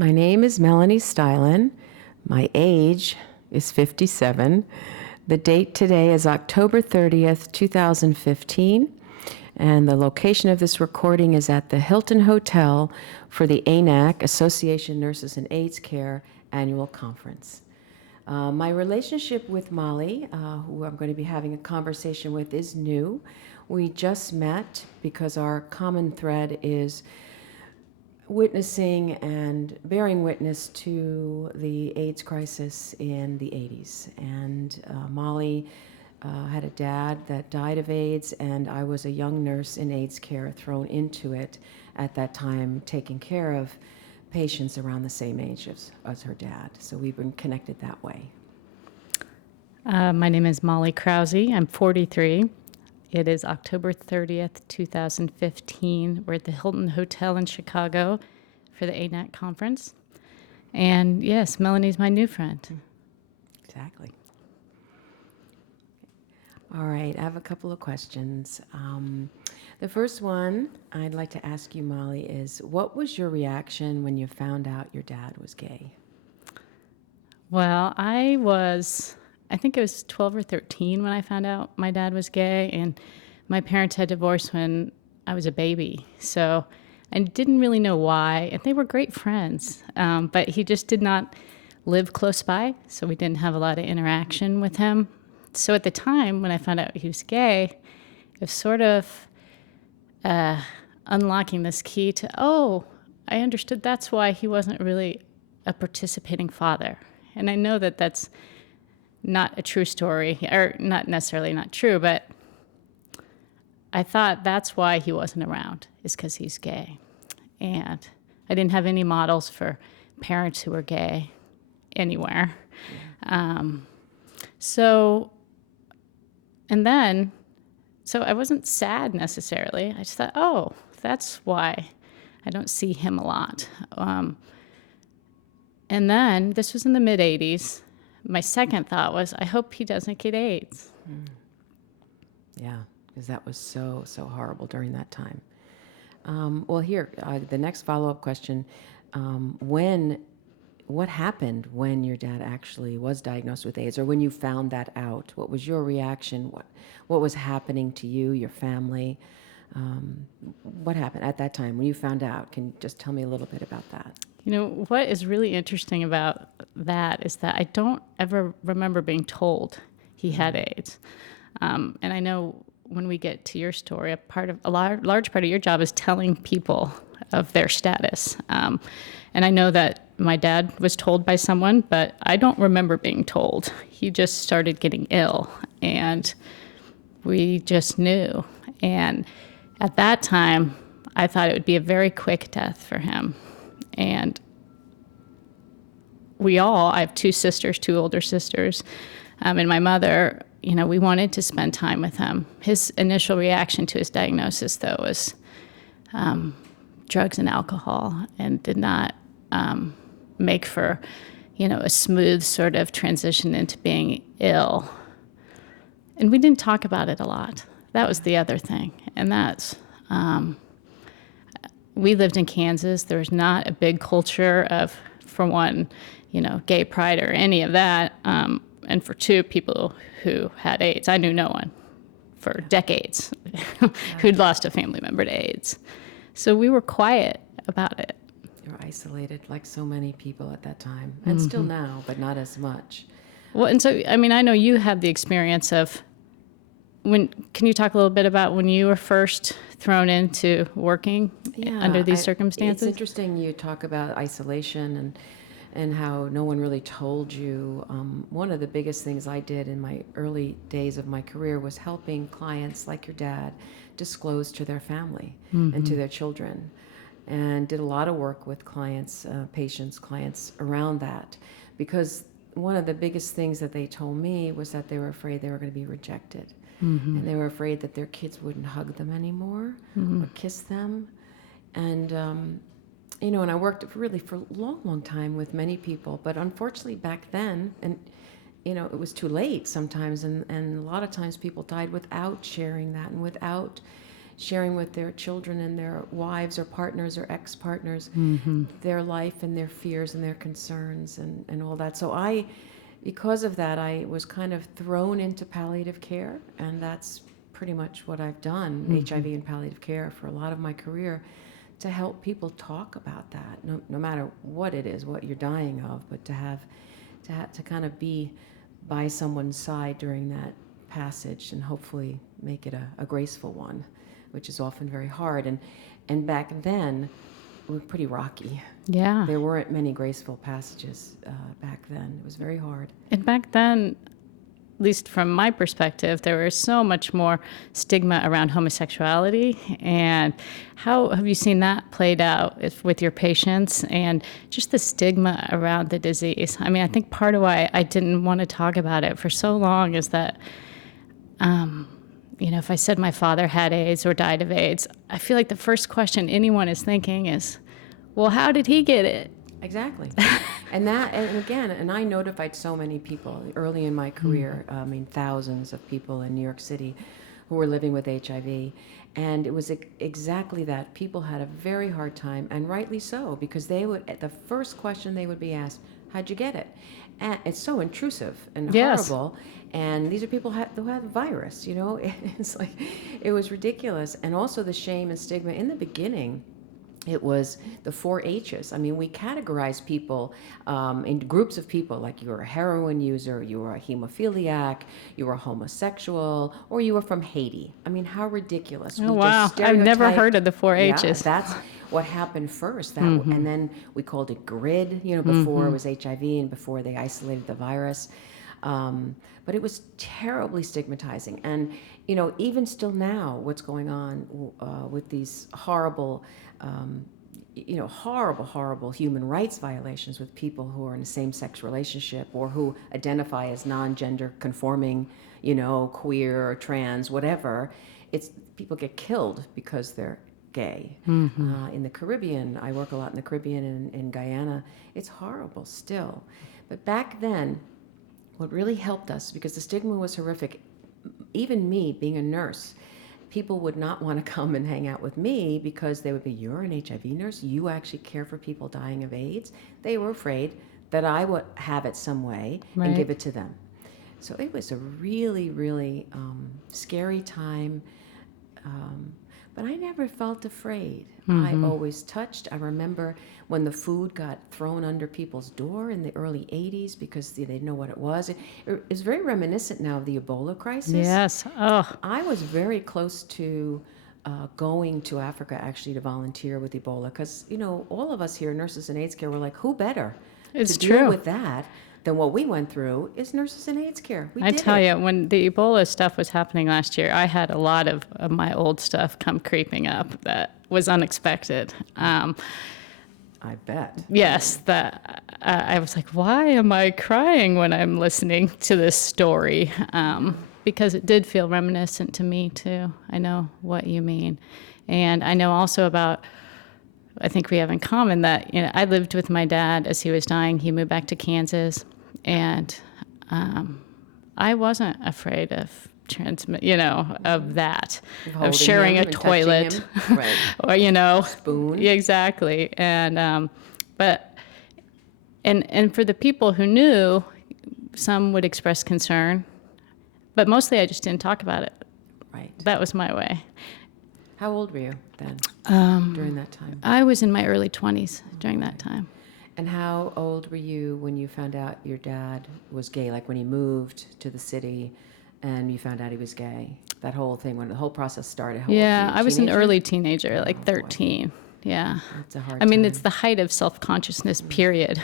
My name is Melanie Steilen. My age is 57. The date today is October 30th, 2015, and the location of this recording is at the Hilton Hotel for the ANAC, Association Nurses in AIDS Care Annual Conference. My relationship with Molly, who I'm going to be having a conversation with, is new. We just met because our common thread is witnessing and bearing witness to the AIDS crisis in the 80s. And Molly had a dad that died of AIDS, and I was a young nurse in AIDS care thrown into it at that time, taking care of patients around the same age as her dad. So we've been connected that way. My name is Molly Krause. I'm 43. It is October 30th, 2015. We're at the Hilton Hotel in Chicago for the ANAC conference. And yes, Melanie's my new friend. Exactly. All right, I have a couple of questions. The first one I'd like to ask you, Molly, is what was your reaction when you found out your dad was gay? Well, I think it was 12 or 13 when I found out my dad was gay, and my parents had divorced when I was a baby. So I didn't really know why, and they were great friends, but he just did not live close by, so we didn't have a lot of interaction with him. So at the time when I found out he was gay, it was sort of unlocking this key to, I understood that's why he wasn't really a participating father. And I know that that's not a true story, or not necessarily not true, but I thought that's why he wasn't around, is because he's gay. And I didn't have any models for parents who were gay anywhere. So I wasn't sad necessarily. I just thought, that's why I don't see him a lot. And then, this was in the mid-'80s, my second thought was, I hope he doesn't get AIDS. Yeah, because that was so horrible during that time. The next follow-up question, what happened when your dad actually was diagnosed with AIDS, or when you found that out? What was your reaction? What was happening to you, your family? What happened at that time when you found out? Can you just tell me a little bit about that? You know, what is really interesting about that is that I don't ever remember being told he had AIDS. And I know when we get to your story, a large part of your job is telling people of their status. And I know that my dad was told by someone, but I don't remember being told. He just started getting ill, and we just knew. And at that time, I thought it would be a very quick death for him. And I have two older sisters, and my mother, we wanted to spend time with him. His initial reaction to his diagnosis, though, was drugs and alcohol, and did not make for, a smooth sort of transition into being ill. And we didn't talk about it a lot. That was the other thing. And that's, we lived in Kansas. There was not a big culture of, for one, gay pride or any of that. And for two, people who had AIDS. I knew no one for decades who'd lost a family member to AIDS. So we were quiet about it. You were isolated like so many people at that time, and still now, but not as much. Well, and so, I know you had the experience of can you talk a little bit about when you were first thrown into working under these circumstances? It's interesting you talk about isolation and how no one really told you. One of the biggest things I did in my early days of my career was helping clients like your dad disclose to their family and to their children, and did a lot of work with clients around that, because one of the biggest things that they told me was that they were afraid they were going to be rejected. And they were afraid that their kids wouldn't hug them anymore or kiss them. And, and I worked really for a long time with many people. But unfortunately back then, and, it was too late sometimes. And a lot of times people died without sharing that and without sharing with their children and their wives or partners or ex-partners their life and their fears and their concerns and all that. So because of that, I was kind of thrown into palliative care, and that's pretty much what I've done, HIV and palliative care, for a lot of my career, to help people talk about that, no matter what it is, what you're dying of, but to kind of be by someone's side during that passage and hopefully make it a graceful one, which is often very hard. And back then, it was pretty rocky. Yeah. There weren't many graceful passages back then. It was very hard. And back then, at least from my perspective, there was so much more stigma around homosexuality. And how have you seen that played out with your patients and just the stigma around the disease? I mean, I think part of why I didn't want to talk about it for so long is that, if I said my father had AIDS or died of AIDS, I feel like the first question anyone is thinking is, well, how did he get it? Exactly. And I notified so many people early in my career, thousands of people in New York City who were living with HIV. And it was exactly that. People had a very hard time, and rightly so, because the first question they would be asked, how'd you get it? And it's so intrusive and horrible. And these are people who have a virus, It's like, it was ridiculous. And also the shame and stigma in the beginning. It was the 4 H's. I mean, we categorized people in groups of people, like you were a heroin user, you were a hemophiliac, you were homosexual, or you were from Haiti. I mean, how ridiculous. Oh, wow. I've never heard of the 4 H's. Yeah, that's what happened first. And then we called it GRID, before it was HIV and before they isolated the virus. But it was terribly stigmatizing. And, even still now, what's going on with these horrible horrible human rights violations with people who are in a same-sex relationship or who identify as non-gender conforming, queer or trans, whatever. People get killed because they're gay. In the Caribbean, I work a lot in the Caribbean and in Guyana. It's horrible still. But back then, what really helped us, because the stigma was horrific, even me being a nurse, people would not want to come and hang out with me because they would be, you're an HIV nurse? You actually care for people dying of AIDS? They were afraid that I would have it some way and give it to them. So it was a really, really scary time. But I never felt afraid. I always touched. I remember when the food got thrown under people's door in the early 80s because they didn't know what it was. It's very reminiscent now of the Ebola crisis. Yes. Oh. I was very close to going to Africa actually to volunteer with Ebola because, all of us here, nurses in AIDS care, were like, who better to deal with that than what we went through is nurses in AIDS care. I tell you, when the Ebola stuff was happening last year, I had a lot of my old stuff come creeping up that was unexpected. I bet. Yes, I was like, why am I crying when I'm listening to this story? Because it did feel reminiscent to me, too. I know what you mean. And I know also I think we have in common that, I lived with my dad as he was dying. He moved back to Kansas, and I wasn't afraid of of that, of sharing a toilet, or spoon. Yeah, exactly. And but for the people who knew, some would express concern, but mostly I just didn't talk about it. Right. That was my way. How old were you then, during that time? I was in my early 20s during that time. And how old were you when you found out your dad was gay, like when he moved to the city and you found out he was gay? That whole thing, when the whole process started. Yeah, I was an early teenager, like 13. Boy. Yeah. That's a hard I mean, time. it's the height of self-consciousness, period,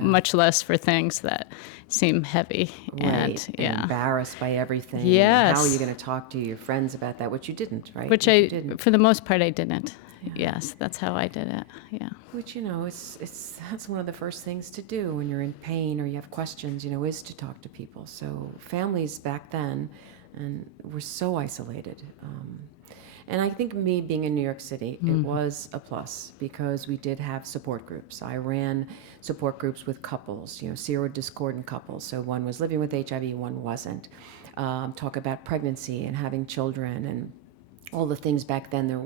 much less for things that seem heavy. Right. And embarrassed by everything. Yes. And how are you going to talk to your friends about that? Which you didn't, right? For the most part, I didn't. Yeah. Yes, that's how I did it. Yeah. Which, that's one of the first things to do when you're in pain or you have questions, is to talk to people. So families back then were so isolated. And I think me being in New York City, it was a plus because we did have support groups. I ran support groups with couples, serodiscordant couples. So one was living with HIV, one wasn't. Talk about pregnancy and having children and all the things back then there